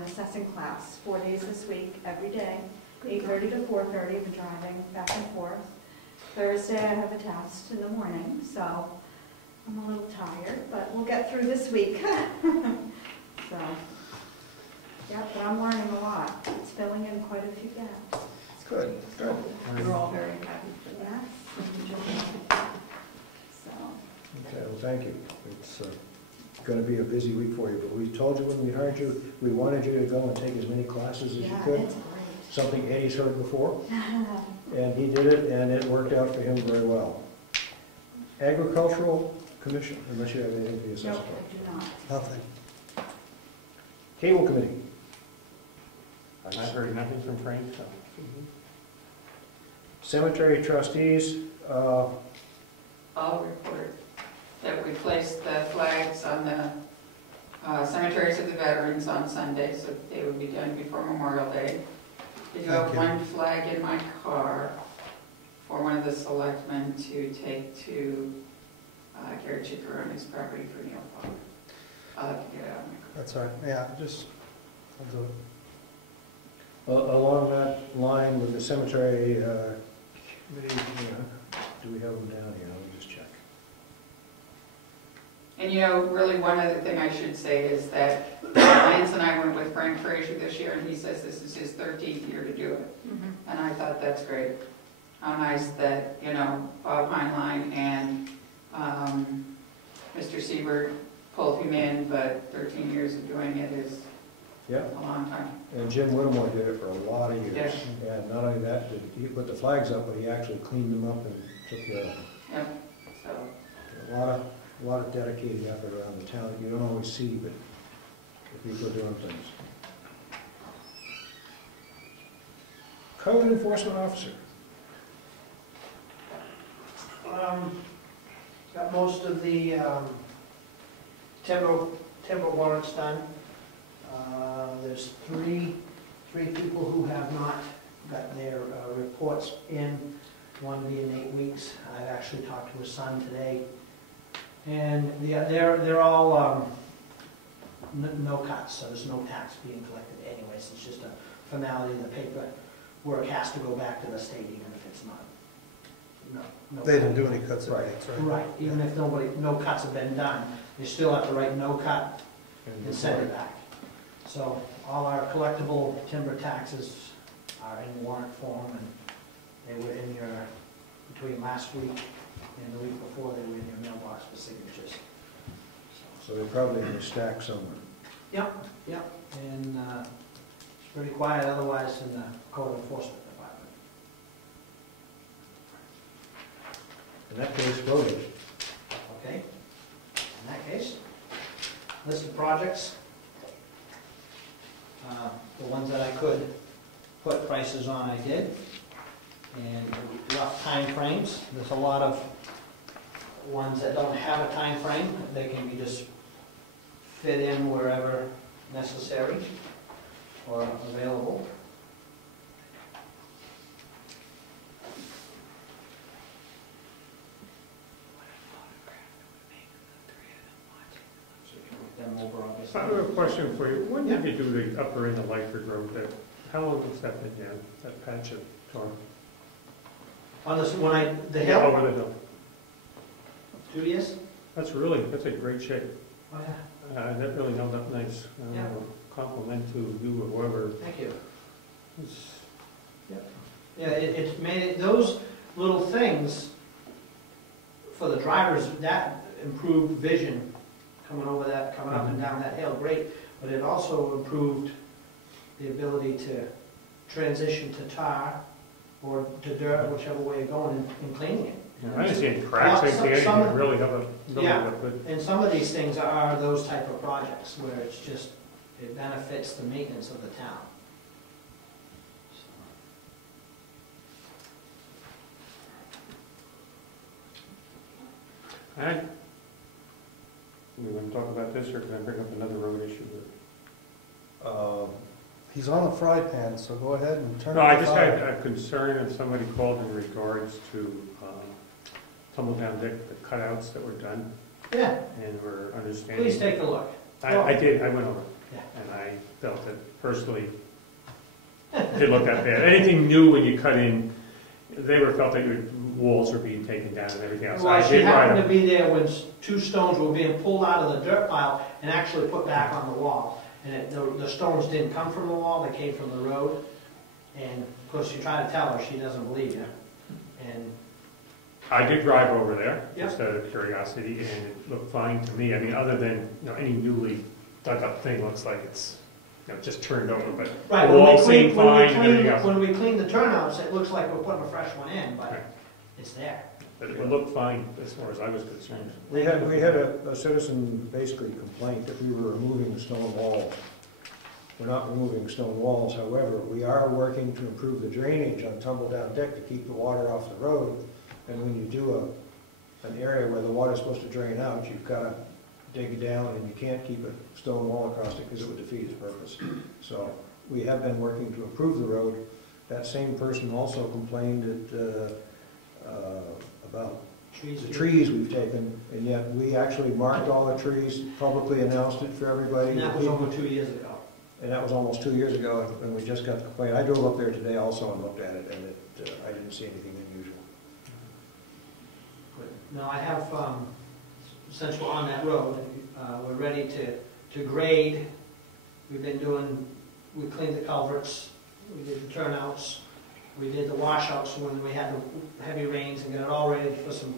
an assessing class, 4 days this week, every day, 8:30 to 4:30. I've been driving back and forth. Thursday I have a test in the morning, so I'm a little tired, but we'll get through this week. So, yeah, but I'm learning a lot. It's filling in quite a few gaps. Good, good. We're all very happy for that. So. Okay, well, thank you. It's going to be a busy week for you, but we told you when we hired you, we wanted you to go and take as many classes as you could. It's great. Something Eddie's heard before, and he did it, and it worked out for him very well. Agricultural Commission, unless you have anything to be assessed. Nope, I do not. Nothing. Cable Committee. I've heard nothing from Frank, so. Cemetery Trustees, I'll report that we placed the flags on the cemeteries of the veterans on Sunday, so they would be done before Memorial Day. I do have one flag in my car for one of the selectmen to take to Gary Chickarone's property for Neil Park. I'll have to get it out of my car. That's all right. Yeah, just, I'll do it. along that line with the cemetery committee, do we have them down here? Let me just check. And you know, really one other thing I should say is that Lance and I went with Frank Frazier this year, and he says this is his 13th year to do it. And I thought that's great. How nice that, you know, Bob Heinlein and Mr. Siebert pulled him in, but 13 years of doing it is a long time. And Jim Whittemore did it for a lot of years. Yes. And not only that, did he put the flags up, but he actually cleaned them up and took care of them. Yep. So. A lot of dedicated effort around the town that you don't always see, but the people are doing things. Code Enforcement Officer. Got most of the timber warrants done. There's three people who have not got their reports in, one being 8 weeks. I've actually talked to his son today. And they're all no cuts, so there's no tax being collected anyways. It's just a formality. The paperwork has to go back to the state, even if it's not. No They didn't do any cuts or right. dates, right? Right. Even if no cuts have been done, they still have to write no cut and send it back. So all our collectible timber taxes are in warrant form, and they were in your between last week and the week before. They were in your mailbox for signatures. So they're probably in the stack somewhere. Yep. And it's pretty quiet otherwise in the Code Enforcement Department. In that case, voted. Okay. In that case, list of projects. The ones that I could put prices on, I did. And rough time frames. There's a lot of ones that don't have a time frame. They can be just fit in wherever necessary or available. Them over, obviously. I have a question for you. When did you do the upper end of Lightford Road? How long has that been down, that patch of torn? On this, the Yeah, hill, over the hill. 2 years? That's a great shape. Oh, yeah. That really held up nice. Yeah. Compliment to you or whoever. Thank you. It's- Yeah, it's made, those little things for the drivers, that improved vision coming over that, coming up and down that hill, great. But it also improved the ability to transition to tar or to dirt, whichever way you're going, and cleaning it. I didn't see any cracks, I didn't see anything. Really have a good. And some of these things are those type of projects where it's just, it benefits the maintenance of the town. We want to talk about this, or can I bring up another road issue? He's on the fry pan, so go ahead and turn it No, on. I just had a concern if somebody called in regards to Tumbledown Dick, the cutouts that were done, Yeah, and we're understanding. please take a look. I did, I went over. Yeah. And I felt that personally, it didn't look that bad. Anything new when you cut in, they felt that your walls were being taken down and everything else. Well, I she did happened write to be there when 2 stones were being pulled out of the dirt pile and actually put back on the wall. And the stones didn't come from the wall, they came from the road. And of course, you try to tell her, she doesn't believe you. And I did drive over there, Yeah. just out of curiosity, and it looked fine to me. I mean, other than, any newly dug up thing looks like it's, just turned over, but right, the walls seem fine and everything else. when we clean the turnouts, it looks like we're putting a fresh one in, but Right. it's there. But it looked fine as far as I was concerned. We had a citizen basically complaint that we were removing the stone walls. We're not removing stone walls, however, we are working to improve the drainage on tumble-down deck to keep the water off the road. And when you do an area where the water's supposed to drain out, you've got to dig down, and you can't keep a stone wall across it because it would defeat its purpose. So we have been working to improve the road. That same person also complained about Trees. the trees we've taken, and yet we actually marked all the trees, publicly announced it for everybody. And that was over 2 years ago. And that was almost 2 years ago, and we just got the complaint. I drove up there today also and looked at it, and I didn't see anything unusual. Now, I have, since we're on that road, we're ready to grade. We've been we cleaned the culverts, we did the turnouts, we did the washouts when we had the heavy rains and got it all ready for some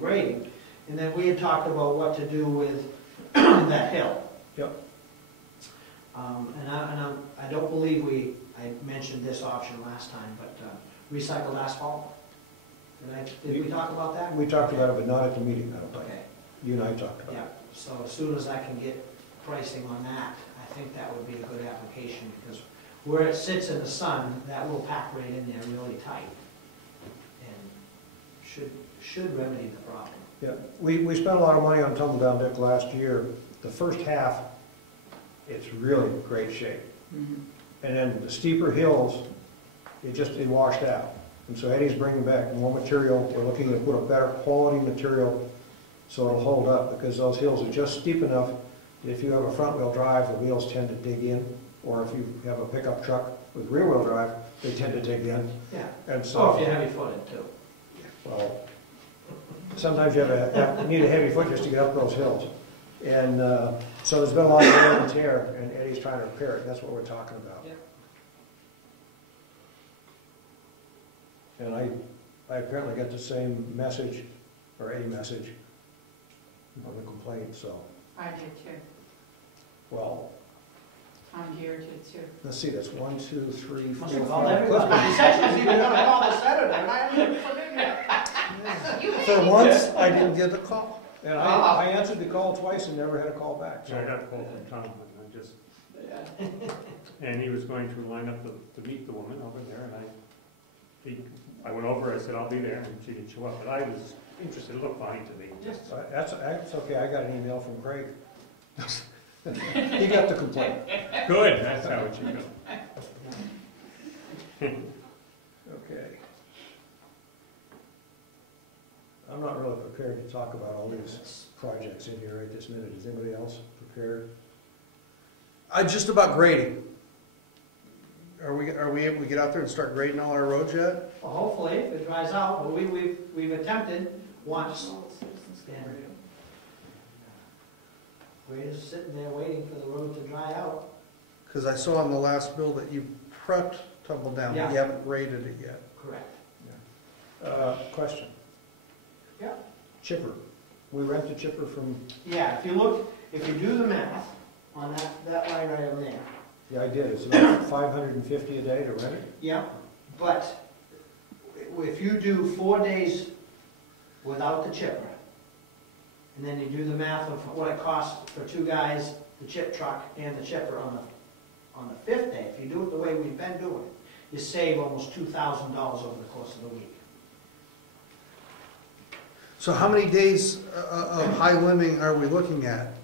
grading. And then we had talked about what to do with that hill. Yep. I don't believe I mentioned this option last time, but recycled asphalt. Did we talk about that? We talked about it, but not at the meeting, I don't think. Okay, You and I talked about yeah, it. so as soon as I can get pricing on that, I think that would be a good application, because where it sits in the sun, that will pack right in there really tight, and should remedy the problem. Yeah, we spent a lot of money on tumble-down deck last year. The first half, it's really in great shape. And then the steeper hills, it washed out. And so Eddie's bringing back more material. We're looking to put a better quality material so it'll hold up, because those hills are just steep enough. If you have a front-wheel drive, the wheels tend to dig in, or if you have a pickup truck with rear-wheel drive, they tend to dig in. Yeah, And so so, if you're heavy-footed too. well, sometimes you need a heavy foot just to get up those hills. And so there's been a lot of wear and tear, and Eddie's trying to repair it. That's what we're talking about. Yep. And I apparently got the same message, or a message, on the complaint, so, I did too. well, Tom Gear did too. let's see, that's 1, 2, 3, 4, Must have 5. called everybody. He said she was even gonna call the senator, and I haven't heard from him yet. For once, I didn't get a call. And I answered the call twice and never had a call back. So I got a call from Tom, and I just, and he was going to line up to meet the woman over there, and I went over, I said, I'll be there, and she didn't show up, but I was interested, it looked fine to me. Just, That's okay, I got an email from Craig. He got the complaint. good, that's how it should go. Okay. I'm not really prepared to talk about all these projects in here right this minute. Is anybody else prepared? Just about grading. Are we able to get out there and start grading all our roads yet? Well, hopefully, if it dries out, but we've attempted once. We're just sitting there waiting for the road to dry out. Because I saw on the last bill that you prepped tumble down, but you Yeah. haven't graded it yet. Correct. Question. Yeah. Chipper. We rent a chipper from, Yeah, if you do the math on that line item there. yeah, I did. It's about $550 a day to rent it. Yeah, but if you do 4 days without the chipper, and then you do the math of what it costs for 2 guys, the chip truck and the chipper on the 5th day, if you do it the way we've been doing it, you save almost $2,000 over the course of the week. So how many days of high limbing are we looking at?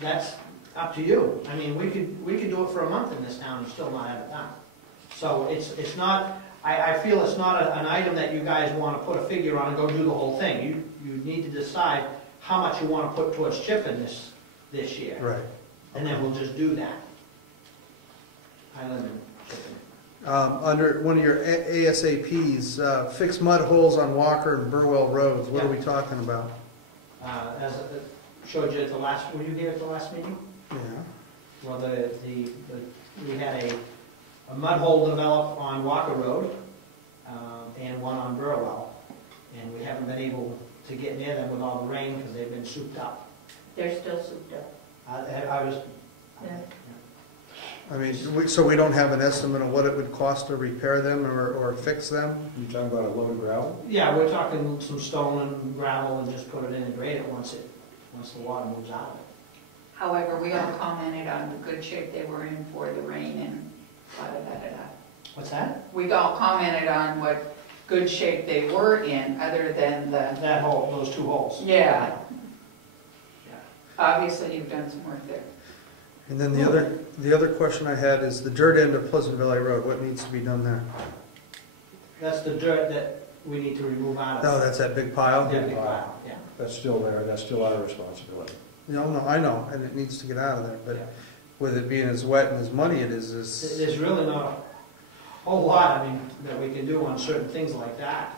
That's up to you. I mean, we could do it for a month in this town and still not have it done. So it's not, I feel it's not an item that you guys want to put a figure on and go do the whole thing. You need to decide how much you want to put towards chipping this this year. Right. And then we'll just do that. Highland and Chipping. Under one of your ASAPs, fix mud holes on Walker and Burwell roads. What are we talking about? As I showed you at the last, were you here at the last meeting? Yeah. Well, we had a mud hole develop on Walker Road, and one on Burwell. And we haven't been able to get near them with all the rain because they've been souped up. They're still souped up. I was, Yeah. I mean, so we don't have an estimate of what it would cost to repair them or fix them? You talking about a load of gravel? yeah, we're talking some stone and gravel and just put it in and grade it once the water moves out of it. However, we all commented on the good shape they were in for the rain and da-da-da-da-da. What's that? We all commented on what good shape they were in, other than the, That hole, those two holes. yeah, Yeah. obviously you've done some work there. And then the other question I had is the dirt end of Pleasant Valley Road. What needs to be done there? That's the dirt that we need to remove out Oh, of it. that's that big pile? Yeah, big pile, yeah. That's still there, that's still our responsibility. No, I know, and it needs to get out of there, but Yeah. with it being as wet and as muddy it is, There's really not a whole lot, I mean, that we can do on certain things like that.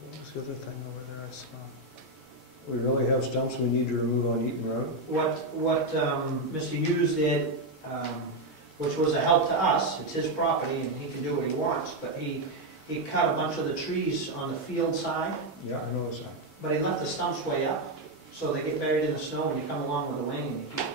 what was the other thing over there I saw? We really have stumps we need to remove on Eaton Road? What Mr. Hughes did, which was a help to us, it's his property and he can do what he wants, but he cut a bunch of the trees on the field side, Yeah, I noticed that. but he left the stumps way up, so they get buried in the snow when you come along with the wind and you keep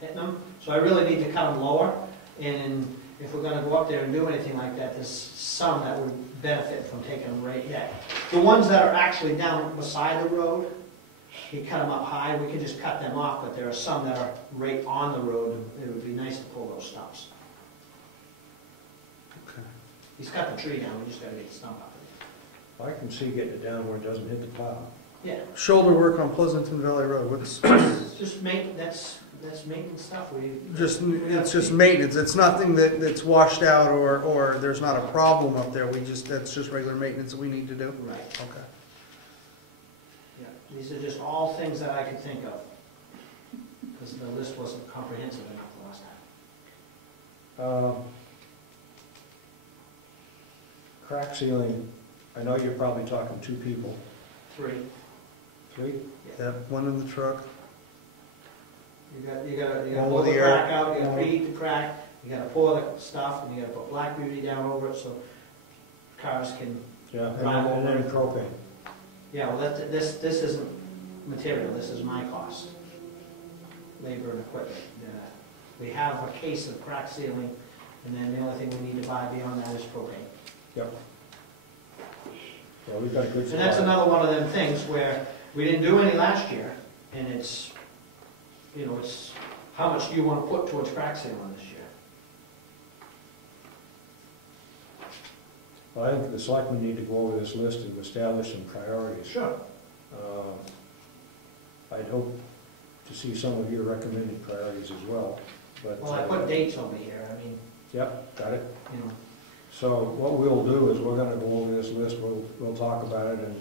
hitting them. So I really need to cut them lower, and if we're gonna go up there and do anything like that, there's some that would benefit from taking them right there. The ones that are actually down beside the road, he cut them up high, we can just cut them off, but there are some that are right on the road, and it would be nice to pull those stumps. Okay. He's cut the tree down, we just gotta get the stump up. I can see getting it down where it doesn't hit the plow. Yeah, Shoulder work on Pleasanton Valley Road, what's, it's just that's maintenance stuff, it's just maintenance, it's nothing that's washed out or there's not a problem up there, that's just regular maintenance that we need to do? Right. Okay. Yeah, these are just all things that I could think of, because the list wasn't comprehensive enough the last time. Crack sealing, I know you're probably talking 2 people. 3. 3? Yeah, one in the truck. You gotta All pull of the the crack air. out, you gotta preheat the crack, you gotta pour the stuff, and you gotta put black beauty down over it so cars can, Yeah, and then propane. yeah, well, this isn't material, this is my cost. Labor and equipment. We have a case of crack sealing, and then the only thing we need to buy beyond that is propane. Yep. Yeah, we've got a good supply. And that's another one of them things where we didn't do any last year, and it's, it's how much do you want to put towards crack sealing this year? Well, I think the selectmen need to go over this list and establish some priorities. Sure. I'd hope to see some of your recommended priorities as well, but. Well, I put dates over here, Yep, got it. you know. So what we'll do is we're gonna go over this list, we'll talk about it and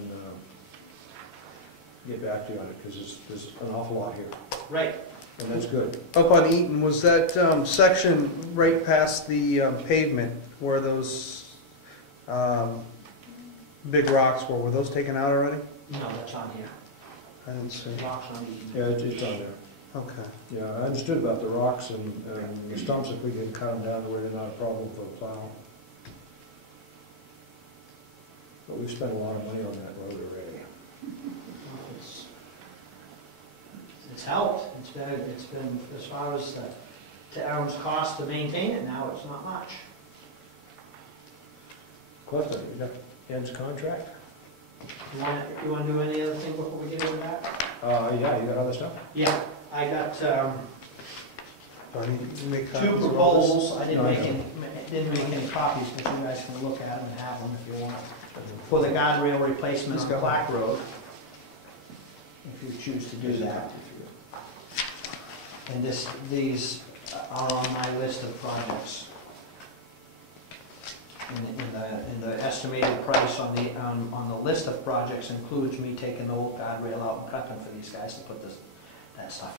get back to you on it, because there's an awful lot here, Right. and that's good. Up on Eaton, was that section right past the pavement where those big rocks were those taken out already? No, that's on here. I didn't see. Rocks on these. Yeah, it's on there. Okay. Yeah, I understood about the rocks and the stumps, if we can cut them down to where they're not a problem for a plow. But we've spent a lot of money on that road already. It's helped. It's been, as far as the town's cost to maintain it now, it's not much. Clifton, you got Ed's contract? You want to do any other thing before we get into that? Yeah, you got other stuff? Yeah, I got Do I need to make copies 2 of all proposals. I No, I didn't make any copies, but you guys can look at them and have them if you want. For the guardrail replacement on Black Road, if you choose to do that. And these are on my list of projects. in the estimated price on the list of projects includes me taking the old guardrail out and cutting for these guys to put that stuff